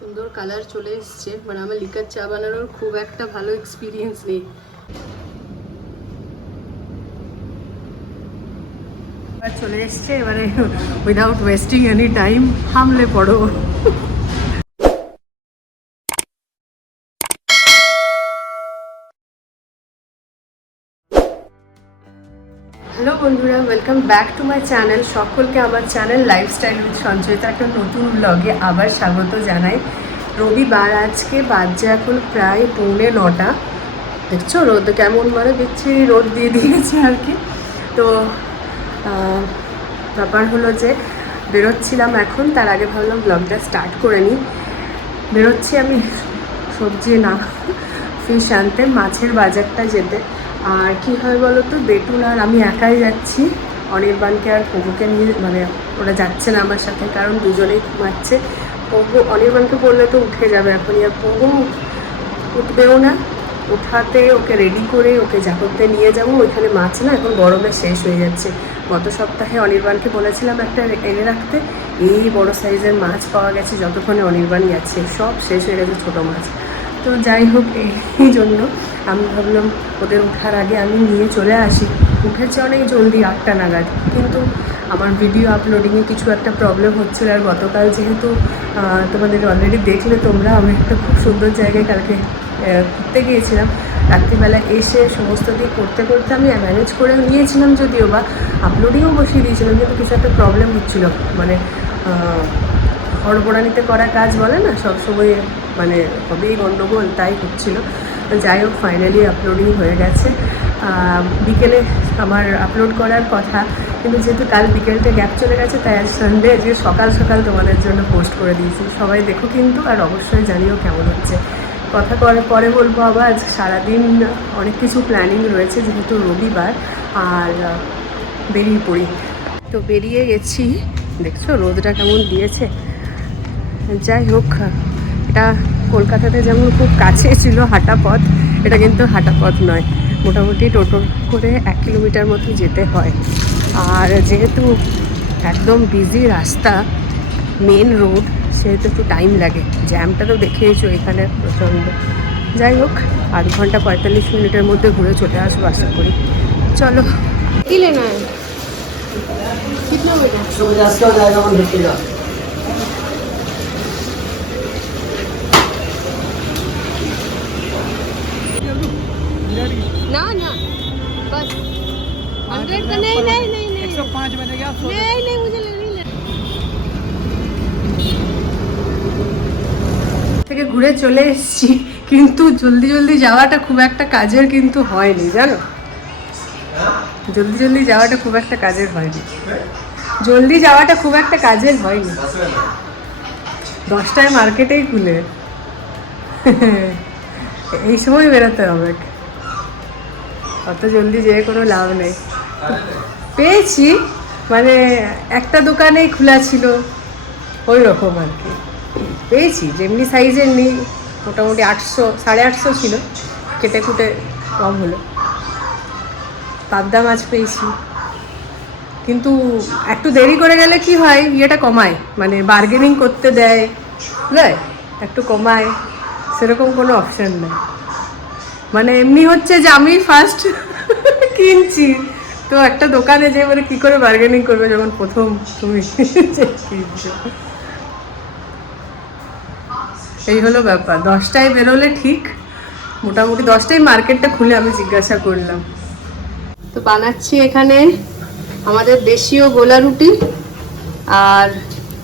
সুন্দর কালার চলে এসছে মানে আমার লিকার চা বানানোর খুব একটা ভালো এক্সপিরিয়েন্স নেই। চলে এসছে, এবারে উইদাউট ওয়েস্টিং এনি টাইম হামলে পড়ো। হ্যালো বন্ধুরা welcome back to my channel সকলকে আমার চ্যানেল লাইফস্টাইল উইথ সঞ্চয়িতা একটা নতুন ব্লগে আবার স্বাগত জানাই। রবিবার, আজকে বাজে এখন প্রায় পৌনে নটা। দেখছ? রোদ কেমন মানে বিচ্ছিরি রোদ দিয়ে দিয়েছে আর কি। তো ব্যাপার হলো যে বেরোচ্ছিলাম এখন, তার আগে ভাবলাম ব্লগটা স্টার্ট করে নিই। বেরোচ্ছি আমি সবজি না ফিশ আনতে, মাছের বাজারটা যেতে। আর কি হয় বলো তো বেটুল আর আমি একাই যাচ্ছি। অনির্বাণকে আর পগুকে নিয়ে মানে ওরা যাচ্ছে না আমার সাথে, কারণ দুজনেই ঘুমাচ্ছে। পগু অনির্বাণকে বললে তো উঠে যাবে এখনই, আর পগু উঠবেও না। উঠাতে ওকে রেডি করে ওকে জাকরতে নিয়ে যাব। ওইখানে মাছ না এখন গরমে শেষ হয়ে যাচ্ছে। গত সপ্তাহে অনির্বাণকে বলেছিলাম একটা এনে রাখতে। এই বড় সাইজের মাছ পাওয়া গেছে, যতক্ষণে অনির্বাণ গেছে সব শেষ হয়ে গেছে ছোটো মাছ। তো যাই হোক, এই জন্য আমি ভাবলাম ওদের ওঠার আগে আমি নিয়ে চলে আসি। উঠেছে অনেক জলদি আটটা নাগাদ। কিন্তু আমার ভিডিও আপলোডিংয়ে কিছু একটা প্রবলেম হচ্ছিল আর গতকাল যেহেতু তোমাদের অলরেডি দেখলে তোমরা, আমি একটা খুব সুন্দর জায়গায় কালকে ঘুরতে গিয়েছিলাম। রাত্রিবেলা এসে সমস্ত দিক করতে করতে আমি ম্যানেজ করে নিয়েছিলাম যদিও বা আপলোডিংও বসিয়ে দিয়েছিলাম, কিন্তু কিছু একটা প্রবলেম হচ্ছিল। মানে হড়বড়ানিতে করা কাজ বলে না সবসময় মানে হবেই গণ্ডগোল তাই হচ্ছিল। যাই হোক ফাইনালি আপলোডিং হয়ে গেছে। বিকেলে আমার আপলোড করার কথা। কিন্তু যেহেতু কাল বিকেলটা গ্যাপ চলে গেছে, তাই আজ সানডে আজকে সকাল সকাল তোমাদের জন্য পোস্ট করে দিয়েছি। সবাই দেখো কিন্তু, আর অবশ্যই জানিও কেমন হচ্ছে। কথা পরে পরে বলব আবার, আজ সারাদিন অনেক কিছু প্ল্যানিং রয়েছে, যেহেতু রবিবার, আর বেরিয়ে পড়ি। তো বেরিয়ে গেছি। দেখছ, রোদটা কেমন দিয়েছে? যাই হোক, এটা কলকাতাতে যেমন খুব কাছে ছিল হাঁটা পথ, এটা কিন্তু হাঁটা পথ নয়। মোটামুটি টোটো করে এক কিলোমিটার মতো যেতে হয় আর যেহেতু একদম বিজি রাস্তা মেন রোড সেহেতু একটু টাইম লাগে জ্যামটা তো দেখেইছো এখানে প্রচণ্ড যাই হোক আধ ঘন্টা পঁয়তাল্লিশ মিনিটের মধ্যে ঘুরে চলে আসবো আশা করি চলো কি লেনা है कितना ના ના બસ હંડ્રેડ તો નહીં থেকে ঘুরে চলে এসেছি কিন্তু জলদি জলদি যাওয়াটা খুব একটা কাজের কিন্তু হয়নি জানো? জলদি জলদি যাওয়াটা খুব একটা কাজের হয়নি। জলদি যাওয়াটা খুব একটা কাজের হয়নি। দশটায় মার্কেটেই খুলে। এই সময় বেরোতে হবে। অত জলদি যেয়ে কোনো লাভ নেই। পেয়েছি মানে একটা দোকানেই খোলা ছিল। ওই রকম আর কি। পেয়েছি, যেমনি সাইজের নেই, মোটামুটি আটশো, সাড়ে আটশো ছিল। কেটে কুটে কম হলো। পাবদা মাছ পেয়েছি। কিন্তু একটু দেরি করে গেলে কি হয়, ইয়েটা কমায়। মানে বার্গেনিং করতে দেয়। বুঝলে? একটু কমায়। সেরকম কোনো অপশান নেই। মানে এমনি হচ্ছে যে আমি ফার্স্ট কিনছি। তো একটা দোকানে যে মানে কি করে বার্গেনিং করবে যখন প্রথম তুমি কিনছো? এই হলো ব্যাপার। দশটায় বেরোলে ঠিক। মোটামুটি দশটায় মার্কেটটা খুলে আমি জিজ্ঞাসা করলাম। তো বানাচ্ছি এখানে আমাদের দেশীয় গোলা রুটি আর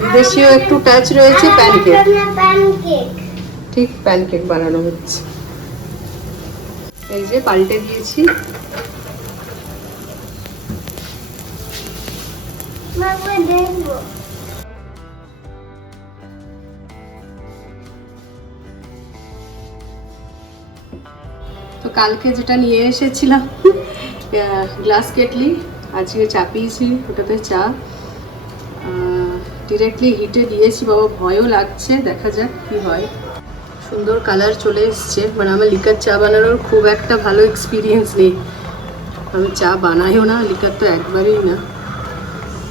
বিদেশীয় একটু টাচ রয়েছে প্যানকেক ঠিক প্যানকেক বানানো হচ্ছে। এই যে পাল্টে দিয়েছি। তো কালকে যেটা নিয়ে এসেছিলাম গ্লাস কেটলি আজকে চাপিয়েছি ওটাতে চা। ডিরেক্টলি হিটে দিয়েছি বাবা ভয়ও লাগছে দেখা যাক কি হয়। সুন্দর কালার চলে এসছে। মানে আমার লিকার চা বানানোর খুব একটা ভালো এক্সপিরিয়েন্স নেই। আমি চা বানাইও না, লিকার তো একবারেই না।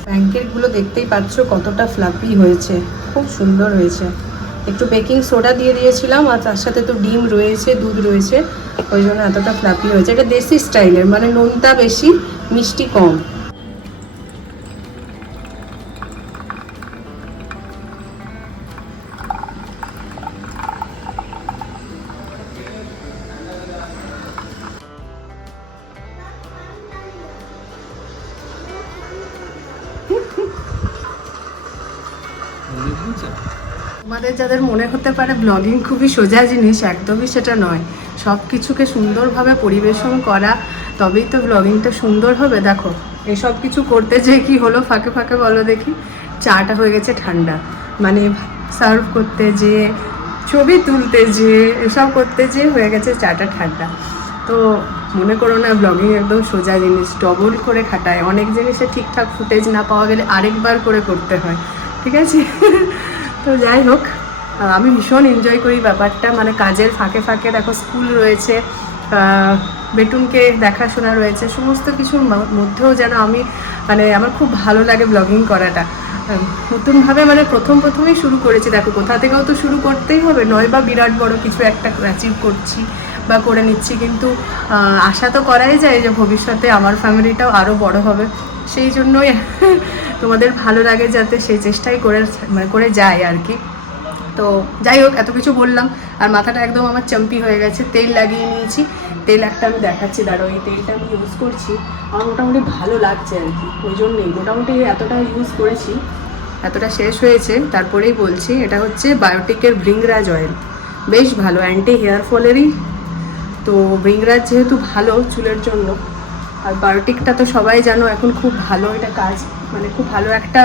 প্যানকেকগুলো দেখতেই পাচ্ছ কতটা ফ্লাফি হয়েছে। খুব সুন্দর হয়েছে। একটু বেকিং সোডা দিয়ে দিয়েছিলাম আর তার সাথে তো ডিম রয়েছে, দুধ রয়েছে। ওই জন্য এতটা ফ্লাপি হয়েছে। এটা দেশি স্টাইলের মানে নোনতা বেশি, মিষ্টি কম। আমাদের যাদের মনে হতে পারে ব্লগিং খুবই সোজা জিনিস, একদমই সেটা নয়। সব কিছুকে সুন্দরভাবে পরিবেশন করা, তবেই তো ব্লগিংটা সুন্দর হবে। দেখো, এসব কিছু করতে যে কি হলো? ফাঁকে ফাঁকে বলো দেখি। চাটা হয়ে গেছে ঠান্ডা। মানে সার্ভ করতে যে ছবি তুলতে যে এসব করতে যে হয়ে গেছে চাটা ঠান্ডা। তো মনে করো না ব্লগিং একদম সোজা জিনিস ডবল করে খাটায়। অনেক জিনিসে ঠিকঠাক ফুটেজ না পাওয়া গেলে আরেকবার করে করতে হয়। ঠিক আছে? তো যাই হোক আমি ভীষণ এনজয় করি ব্যাপারটা। মানে কাজের ফাঁকে ফাঁকে দেখো স্কুল রয়েছে বেটুনকে দেখাশোনা রয়েছে, সমস্ত কিছুর মধ্যেও যেন আমি মানে আমার খুব ভালো লাগে ব্লগিং করাটা। নতুনভাবে মানে প্রথম প্রথমেই শুরু করেছি। দেখো, কোথা থেকেও তো শুরু করতেই হবে, নয় বা বিরাট বড় কিছু একটা অ্যাচিভ করছি বা করে নিচ্ছি। কিন্তু আশা তো করাই যায় যে ভবিষ্যতে আমার ফ্যামিলিটাও আরও বড় হবে। সেই জন্যই তোমাদের ভালো লাগে যাতে সেই চেষ্টাই করে মানে করে যায় আর কি। তো যাই হোক, এত কিছু বললাম। আর মাথাটা একদম আমার চাম্পি হয়ে গেছে, তেল লাগিয়ে নিয়েছি। তেল একটা আমি দেখাচ্ছি দাঁড়ো এই তেলটা আমি ইউজ করছি। আমার মোটামুটি ভালো লাগছে আর কি, ওই জন্যই। মোটামুটি এতটা ইউজ করেছি, এতটা শেষ হয়েছে। তারপরেই বলছি, এটা হচ্ছে বায়োটিকের ব্রিংরাজ অয়েল বেশ ভালো অ্যান্টি হেয়ার ফলেরই তো ব্রিংরাজ যেহেতু ভালো চুলের জন্য আর বায়োটিকটা তো সবাই জানো, এখন খুব ভালো এটা কাজ মানে খুব ভালো একটা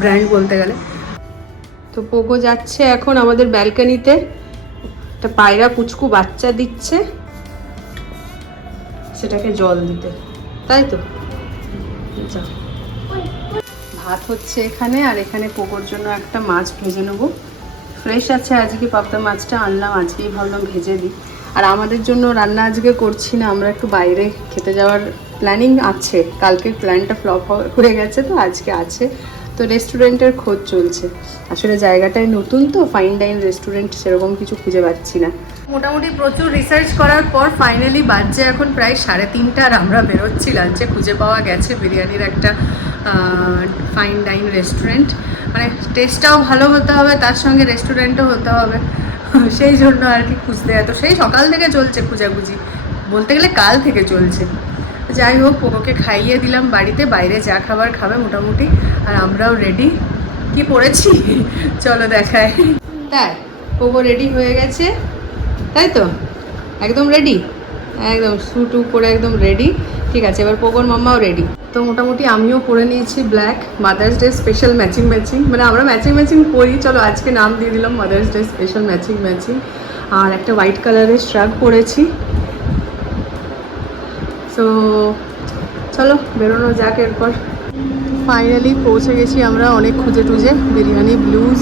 ব্র্যান্ড বলতে গেলে। তো পোগো যাচ্ছে এখন আমাদের ব্যালকানিতে, একটা পায়রা পুচকু বাচ্চা দিচ্ছে, সেটাকে জল দিতে, তাই তো। ভাত হচ্ছে এখানে, আর এখানে পোগোর জন্য একটা মাছ ভেজে নেব। ফ্রেশ আছে আজকে পাবদা মাছটা, আনলাম, আজকেই ভাবলাম ভেজে দিই। আর আমাদের জন্য রান্না আজকে করছি না, আমরা একটু বাইরে খেতে যাওয়ার প্ল্যানিং আছে। কালকে প্ল্যানটা ফ্লপ হয়ে গেছে তো, আজকে আছে। তো রেস্টুরেন্টের খোঁজ চলছে। আসলে জায়গাটায় নতুন তো ফাইন ডাইন রেস্টুরেন্ট সেরকম কিছু খুঁজে পাচ্ছি না। মোটামুটি প্রচুর রিসার্চ করার পর ফাইনালি বাজছে এখন প্রায় সাড়ে তিনটা আর আমরা বেরোচ্ছি লাঞ্চে খুঁজে পাওয়া গেছে বিরিয়ানির একটা ফাইন ডাইন রেস্টুরেন্ট মানে টেস্টটাও ভালো হতে হবে, তার সঙ্গে রেস্টুরেন্টও হতে হবে। সেই জন্য আর কি খুঁজতে এত সেই সকাল থেকে চলছে খুঁজাখুঁজি। বলতে গেলে কাল থেকে চলছে। যাই হোক, পোকোকে খাইয়ে দিলাম বাড়িতে। বাইরে যা খাবার খাবে মোটামুটি। আর আমরাও রেডি কি পড়েছি? চলো দেখায় তাই, পোকো রেডি হয়ে গেছে। তাই তো? একদম রেডি একদম স্যুট করে একদম রেডি ঠিক আছে, এবার পোকোর মাম্মাও রেডি তো মোটামুটি আমিও পরে নিয়েছি black mother's day special matching matching মানে আমরা ম্যাচিং ম্যাচিং করি চলো, আজকে নাম দিয়ে দিলাম mother's day special matching matching আর একটা হোয়াইট কালারের শ্রাগ পরেছি। তো চলো, বেরোনো যাক এরপর। ফাইনালি পৌঁছে গেছি আমরা অনেক খুঁজে টুজে বিরিয়ানি ব্লুজ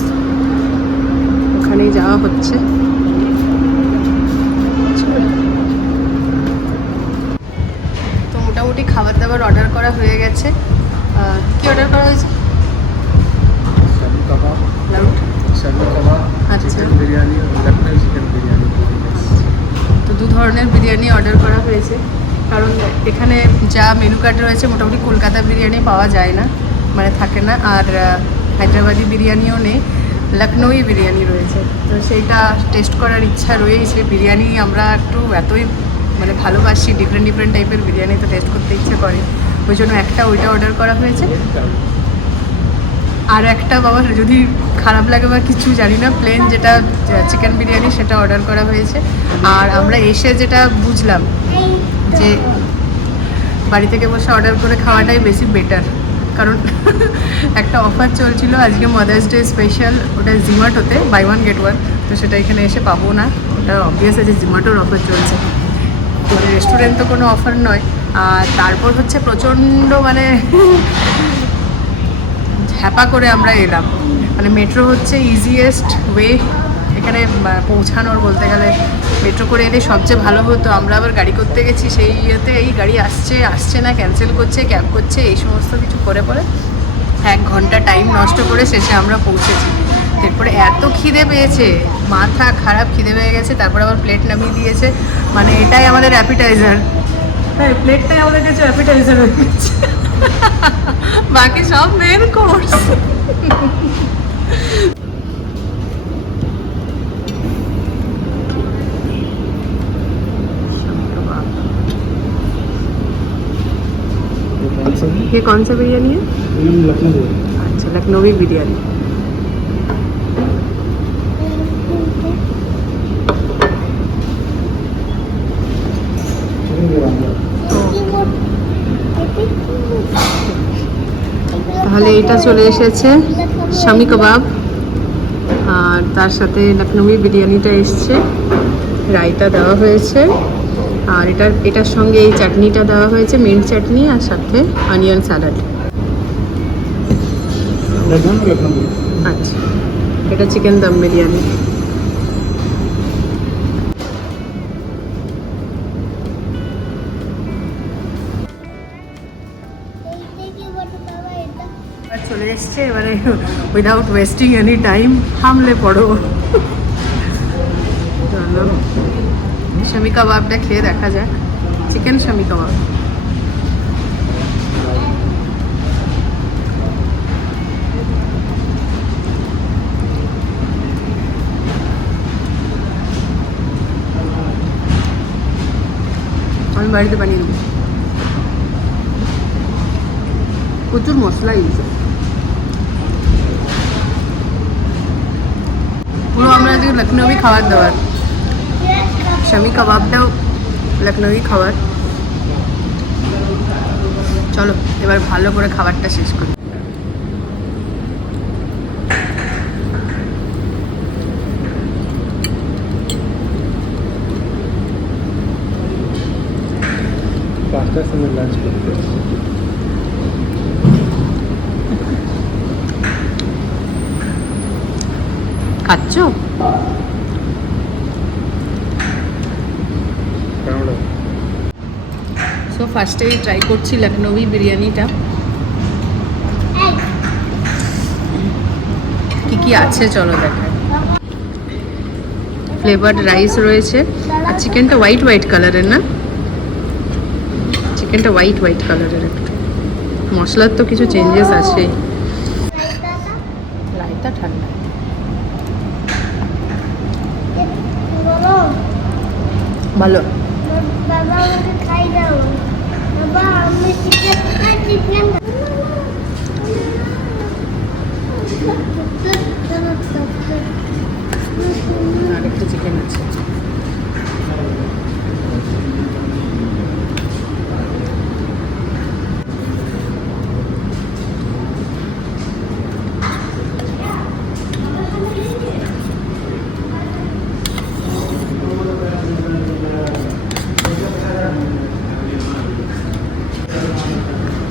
ওখানেই যাওয়া হচ্ছে তো মোটামুটি খাবার দাবার অর্ডার করা হয়ে গেছে। কি অর্ডার করা হয়েছে? আচ্ছা, আচ্ছা। তো দু ধরনের বিরিয়ানি অর্ডার করা হয়েছে। কারণ এখানে যা মেনু কার্ড রয়েছে মোটামুটি কলকাতা বিরিয়ানি পাওয়া যায় না মানে থাকে না। আর হায়দ্রাবাদি বিরিয়ানিও নেই লখনৌই বিরিয়ানি রয়েছে। তো সেইটা টেস্ট করার ইচ্ছা রয়েছে বিরিয়ানি আমরা একটু এতই মানে ভালোবাসি ডিফারেন্ট ডিফারেন্ট টাইপের বিরিয়ানি তো টেস্ট করতে ইচ্ছে করে। ওই জন্য একটা ওইটা অর্ডার করা হয়েছে। আর একটা বাবা, যদি খারাপ লাগে বা কিছু জানি না প্লেন যেটা চিকেন বিরিয়ানি সেটা অর্ডার করা হয়েছে। আর আমরা এসে যেটা বুঝলাম যে বাড়ি থেকে বসে অর্ডার করে খাওয়াটাই বেশি বেটার কারণ একটা অফার চলছিল, আজকে মাদার্স ডে স্পেশাল ওটা জিমাটোতে বাই ওয়ান গেট ওয়ান তো সেটা এখানে এসে পাবো না। ওটা অবভিয়াস আছে জিমাটোর অফার চলছে। মানে রেস্টুরেন্ট তো কোনো অফার নয়। আর তারপর হচ্ছে প্রচণ্ড মানে হ্যাপা করে আমরা এলাম। মানে মেট্রো হচ্ছে ইজিয়েস্ট ওয়ে এখানে পৌঁছানোর বলতে গেলে। মেট্রো করে এলে সবচেয়ে ভালো হতো। আমরা আবার গাড়ি করতে গেছি, সেই ইয়েতে এই গাড়ি আসছে আসছে না ক্যান্সেল করছে ক্যাব করছে, এই সমস্ত কিছু করে পরে এক ঘণ্টা টাইম নষ্ট করে শেষে আমরা পৌঁছেছি। এরপরে এত খিদে পেয়েছে মাথা খারাপ খিদে পেয়ে গেছে তারপর আবার প্লেট নামিয়ে দিয়েছে মানে এটাই আমাদের অ্যাপিটাইজার হ্যাঁ প্লেটটাই আমাদের কাছে অ্যাপিটাইজার হয়ে গেছে বাকি সব মেন কোর্স ये कौन सा है ये कौन सा बिरयानी है ये हम लखनऊ से हैं। अच्छा लखनवी बिरयानी তাহলে এটা চলে এসেছে স্বামী কাবাব। আর তার সাথে লখনৌই বিরিয়ানিটা এসছে। রায়তা দেওয়া হয়েছে। আর এটার এটার সঙ্গে এই চাটনিটা দেওয়া হয়েছে মিন্ট চাটনি আর সাথে অনিয়ন স্যালাড। আচ্ছা এটা চিকেন দম বিরিয়ানি। চলে এসছে এবারে উইদাউট ওয়েস্টিং এনি টাইম হামলে পড়ো চলো শামি কাবাবটা খেয়ে দেখা যাক চিকেন শামি কাবাব আমি বাড়িতে বানিয়ে দেবো প্রচুর মশলা ইউজ হয়। পুরো আমরা আজকে লখনৌই খাবার দাবার শামি কাবাবটাও লখনৌই খাবার চলো এবার ভালো করে খাবারটা শেষ করি पास्ता से मैं लंच খাচ্ছ? সো ফার্স্টে ট্রাই করছি লখনৌই বিরিয়ানিটা। কি কি আছে চলো দেখা। ফ্লেভার্ড রাইস রয়েছে। আর চিকেনটা হোয়াইট হোয়াইট কালারের না? চিকেনটা হোয়াইট হোয়াইট কালারের একটু। মশলার তো কিছু চেঞ্জেস আছেই। ভালো বাবা আমাকে খাই দাও বাবা আমি চিকেন চিকেন আর একটু চিকেন আছে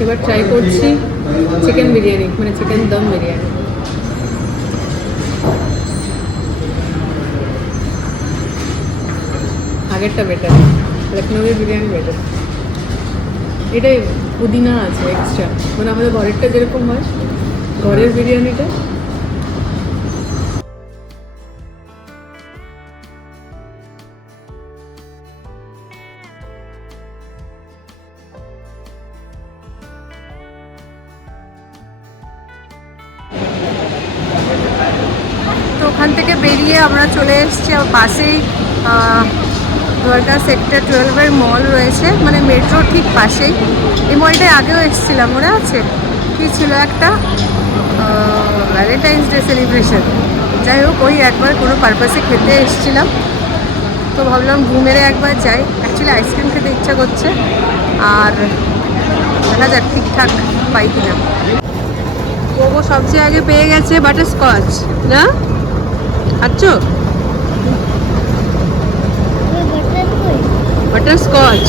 এবার ট্রাই করছি। চিকেন বিরিয়ানি মানে চিকেন দম বিরিয়ানি। আগেরটা বেটার লখনৌয়ের বিরিয়ানি বেটার এটাই পুদিনা আছে এক্সট্রা মানে আমাদের ঘরেরটা যেরকম হয়, ঘরের বিরিয়ানিটা ওখান থেকে বেরিয়ে আমরা চলে এসেছি পাশেই দ্বারকা সেক্টর টুয়েলভের মল রয়েছে মানে মেট্রোর ঠিক পাশেই। এই মলটায় আগেও এসেছিলাম, মনে আছে? কি ছিল একটা? ভ্যালেন্টাইন্স ডে সেলিব্রেশন যাই হোক, ওই একবার কোনো পারপাসে খেতে এসেছিলাম। তো ভাবলাম ঘুমেরে একবার যাই। অ্যাকচুয়ালি আইসক্রিম খেতে ইচ্ছা করছে। আর দেখা যাক, ঠিকঠাক পাই কিনা। ও সবচেয়ে আগে পেয়ে গেছে বাটার স্কচ না? খাচ্ছ বাটার স্কচ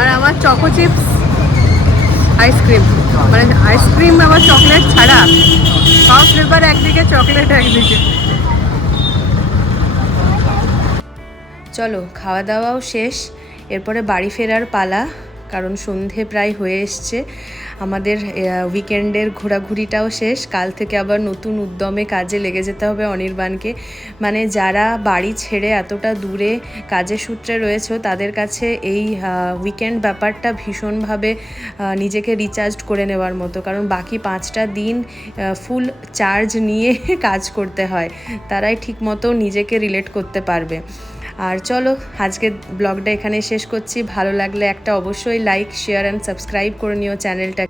আর আমার চকো চিপস আইসক্রিম মানে আইসক্রিম আমার চকলেট ছাড়া সব ফ্লেভার একদিকে চকলেট একদিকে। চলো খাওয়া দাওয়াও শেষ। এরপরে বাড়ি ফেরার পালা, কারণ সন্ধে প্রায় হয়ে এসছে। আমাদের উইকেন্ডের ঘোরাঘুরিটাও শেষ। কাল থেকে আবার নতুন উদ্যমে কাজে লেগে যেতে হবে অনির্বাণকে। মানে যারা বাড়ি ছেড়ে এতটা দূরে কাজের সূত্রে রয়েছে, তাদের কাছে এই উইকেন্ড ব্যাপারটা ভীষণভাবে নিজেকে রিচার্জ করে নেওয়ার মতো। কারণ বাকি পাঁচটা দিন ফুল চার্জ নিয়ে কাজ করতে হয়। তারাই ঠিকমতো নিজেকে রিলেট করতে পারবে। আর চলো, আজকের ব্লগটা এখানে শেষ করছি। ভালো লাগলে একটা অবশ্যই লাইক শেয়ার অ্যান্ড সাবস্ক্রাইব করে নিও চ্যানেলটা